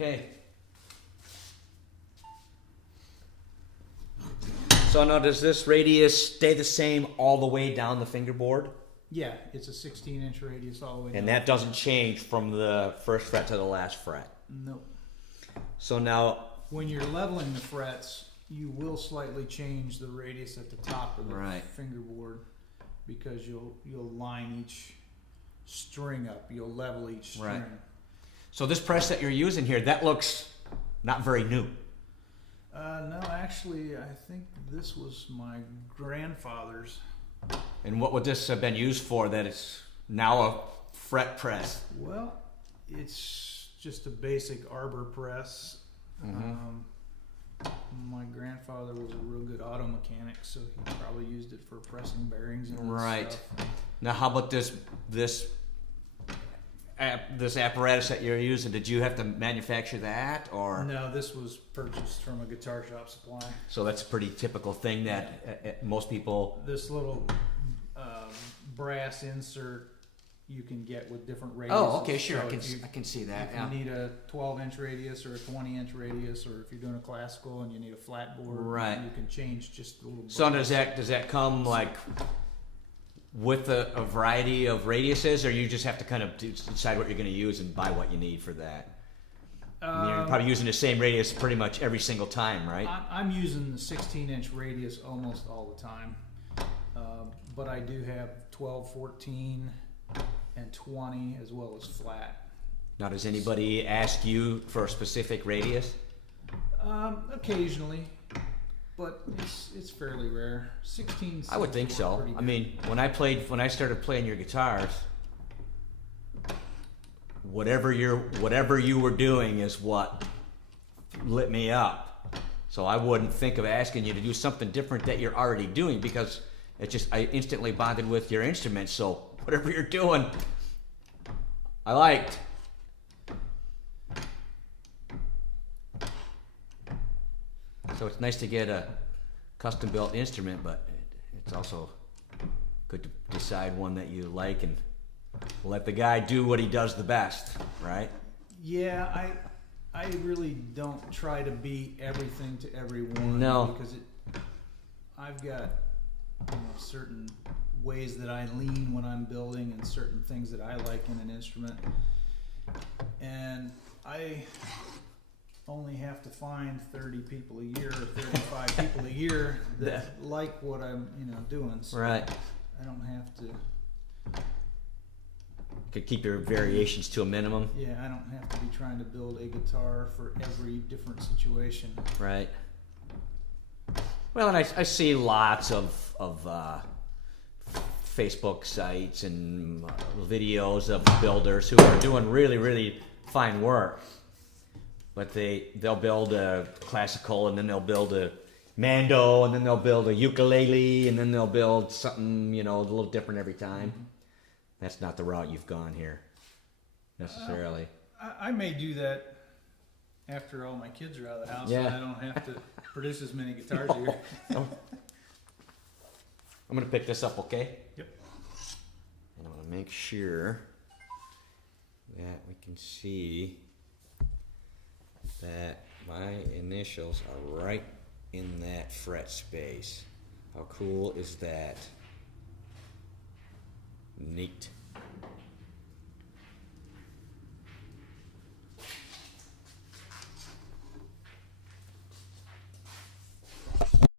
Okay. So now does this radius stay the same all the way down the fingerboard? Yeah, it's a 16-inch radius all the way down. And that doesn't change from the first fret to the last fret? Nope. So now... When you're leveling the frets, you will slightly change the radius at the top of the fingerboard because you'll line each string up. You'll level each string. Right. So this press that you're using here, that looks not very new. No, actually, I think this was my grandfather's. And what would this have been used for that it's now a fret press? Well, it's just a basic arbor press. My grandfather was a real good auto mechanic, so he probably used it for pressing bearings and stuff. Now, how about this apparatus that you're using? Did you have to manufacture that, or? No, this was purchased from a guitar shop supply. So that's a pretty typical thing that most people. This little brass insert you can get with different radiuses. Oh, okay, sure. So I can see that. If you need a 12-inch radius or a 20-inch radius, or if you're doing a classical and you need a flat board, you can change just a little. So does that come like with a variety of radiuses, or you just have to kind of decide what you're going to use and buy what you need for that? I mean, you're probably using the same radius pretty much every single time, right? I'm using the 16-inch radius almost all the time, but I do have 12, 14, and 20 as well as flat. Now, does anybody ask you for a specific radius? Occasionally, but it's fairly rare. 16. I would think so. I mean, when I started playing your guitars, whatever you were doing is what lit me up. So I wouldn't think of asking you to do something different that you're already doing, because I instantly bonded with your instrument. So whatever you're doing, I liked. So it's nice to get a custom-built instrument, but it's also good to decide one that you like and let the guy do what he does the best, right? Yeah, I really don't try to be everything to everyone. No. Because I've got certain ways that I lean when I'm building and certain things that I like in an instrument. And I only have to find 30 people a year or 35 people a year that like what I'm doing. So right. I don't have to. Could keep your variations to a minimum. Yeah, I don't have to be trying to build a guitar for every different situation. Right. Well, and I see lots of Facebook sites and videos of builders who are doing really, really fine work. But they'll build a classical, and then they'll build a mando, and then they'll build a ukulele, and then they'll build something, a little different every time. Mm-hmm. That's not the route you've gone here, necessarily. I may do that after all my kids are out of the house, and I don't have to produce as many guitars here. I'm going to pick this up, okay? Yep. And I'm going to make sure that we can see that my initials are right in that fret space. How cool is that? Neat.